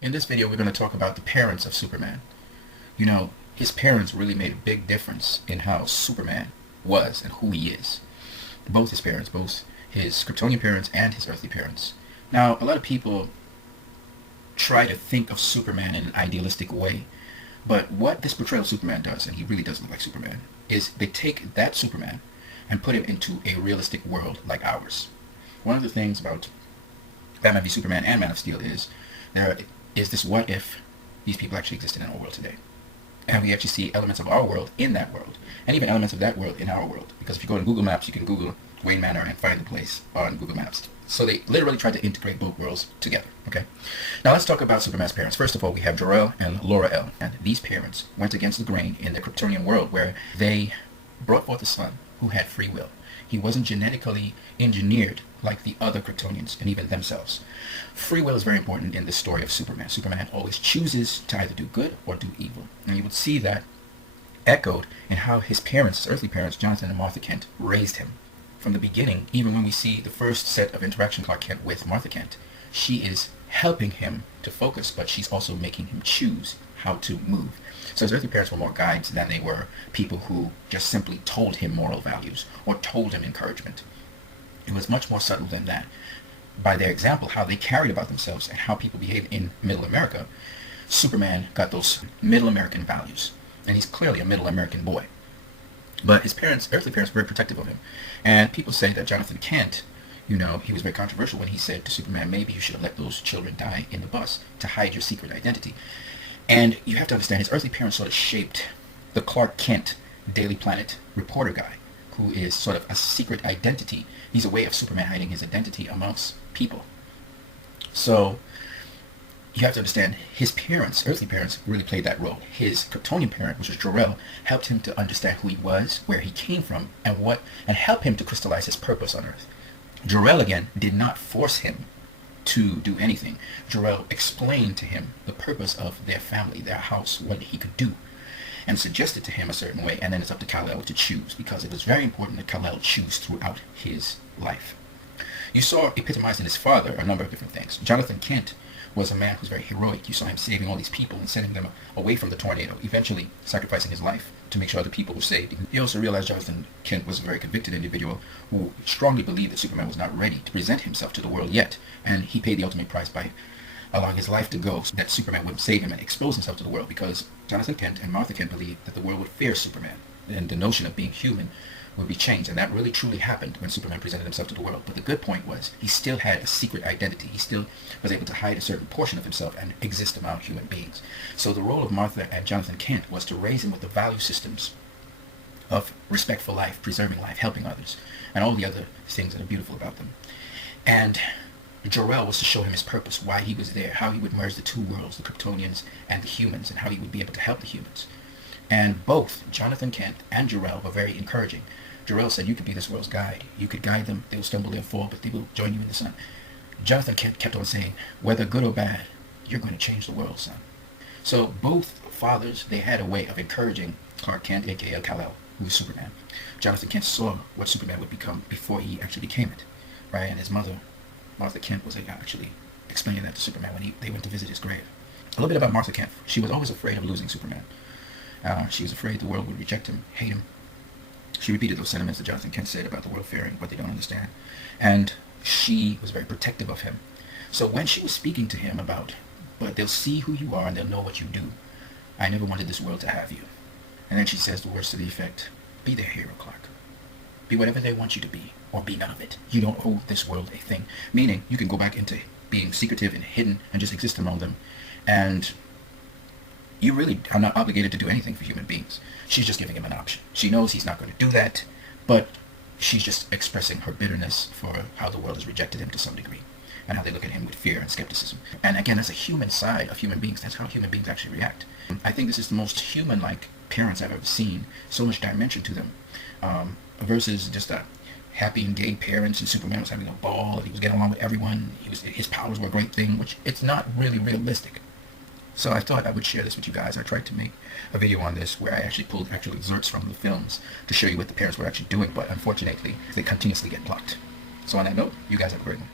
In this video, we're going to talk about the parents of Superman. You know, his parents really made a big difference in how Superman was and who he is. Both his parents, both his Kryptonian parents and his earthly parents. Now, a lot of people try to think of Superman in an idealistic way, but what this portrayal of Superman does, and he really does look like Superman, is they take that Superman and put him into a realistic world like ours. One of the things about Batman v Superman and Man of Steel is there is this what if these people actually existed in our world today. And we actually see elements of our world in that world, and even elements of that world in our world. Because if you go to Google Maps, you can Google Wayne Manor and find the place on Google Maps. So they literally tried to integrate both worlds together, okay? Now let's talk about Superman's parents. First of all, we have Jor-El and Laura-El. And these parents went against the grain in the Kryptonian world where they brought forth a son who had free will. He wasn't genetically engineered like the other Kryptonians and even themselves. Free will is very important in the story of Superman. Superman always chooses to either do good or do evil. And you would see that echoed in how his parents, his earthly parents, Jonathan and Martha Kent, raised him. From the beginning, even when we see the first set of interaction Clark Kent with Martha Kent, she is helping him to focus, but she's also making him choose how to move. So his earthly parents were more guides than they were people who just simply told him moral values or told him encouragement. It was much more subtle than that. By their example, how they carried about themselves and how people behave in Middle America, Superman got those Middle American values. And he's clearly a Middle American boy. But his parents, earthly parents, were very protective of him. And people say that Jonathan Kent, he was very controversial when he said to Superman, maybe you should have let those children die in the bus to hide your secret identity. And you have to understand, his earthly parents sort of shaped the Clark Kent Daily Planet reporter guy, who is sort of a secret identity. He's a way of Superman hiding his identity amongst people. So you have to understand, his parents, earthly parents, really played that role. His Kryptonian parent, which was Jor-El, helped him to understand who he was, where he came from, and help him to crystallize his purpose on Earth. Jor-El, again, did not force him to do anything. Jor-El explained to him the purpose of their family, their house, what he could do, and suggested to him a certain way, and then it's up to Kal-El to choose, because it was very important that Kal-El choose throughout his life. You saw epitomized in his father a number of different things. Jonathan Kent was a man who's very heroic. You saw him saving all these people and sending them away from the tornado, eventually sacrificing his life to make sure other people were saved. He also realized Jonathan Kent was a very convicted individual who strongly believed that Superman was not ready to present himself to the world yet, and he paid the ultimate price by allowing his life to go so that Superman wouldn't save him and expose himself to the world, because Jonathan Kent and Martha Kent believed that the world would fear Superman and the notion of being human would be changed. And that really truly happened when Superman presented himself to the world. But the good point was, he still had a secret identity. He still was able to hide a certain portion of himself and exist among human beings. So the role of Martha and Jonathan Kent was to raise him with the value systems of respect for life, preserving life, helping others, and all the other things that are beautiful about them. And Jor-El was to show him his purpose, why he was there, how he would merge the two worlds, the Kryptonians and the humans, and how he would be able to help the humans. And both Jonathan Kent and Jor-El were very encouraging. Jor-El said, you could be this world's guide. You could guide them. They will stumble, they'll fall, but they will join you in the sun. Jonathan Kent kept on saying, whether good or bad, you're going to change the world, son. So both fathers, they had a way of encouraging Clark Kent, a.k.a. Kal-El, who was Superman. Jonathan Kent saw what Superman would become before he actually became it, right? And his mother, Martha Kent, was actually explaining that to Superman when they went to visit his grave. A little bit about Martha Kent. She was always afraid of losing Superman. She was afraid the world would reject him, hate him. She repeated those sentiments that Jonathan Kent said about the world fearing what they don't understand. And she was very protective of him. So when she was speaking to him about, but they'll see who you are and they'll know what you do. I never wanted this world to have you. And then she says the words to the effect, be their hero, Clark. Be whatever they want you to be, or be none of it. You don't owe this world a thing. Meaning, you can go back into being secretive and hidden and just exist among them. And you really are not obligated to do anything for human beings. She's just giving him an option. She knows he's not going to do that, but she's just expressing her bitterness for how the world has rejected him to some degree, and how they look at him with fear and skepticism. And again, that's a human side of human beings. That's how human beings actually react. I think this is the most human-like parents I've ever seen. So much dimension to them, versus just a happy and gay parents, and Superman was having a ball, and he was getting along with everyone. His powers were a great thing, which it's not really realistic. So I thought I would share this with you guys. I tried to make a video on this where I actually pulled actual excerpts from the films to show you what the parents were actually doing, but unfortunately, they continuously get blocked. So on that note, you guys have a great one.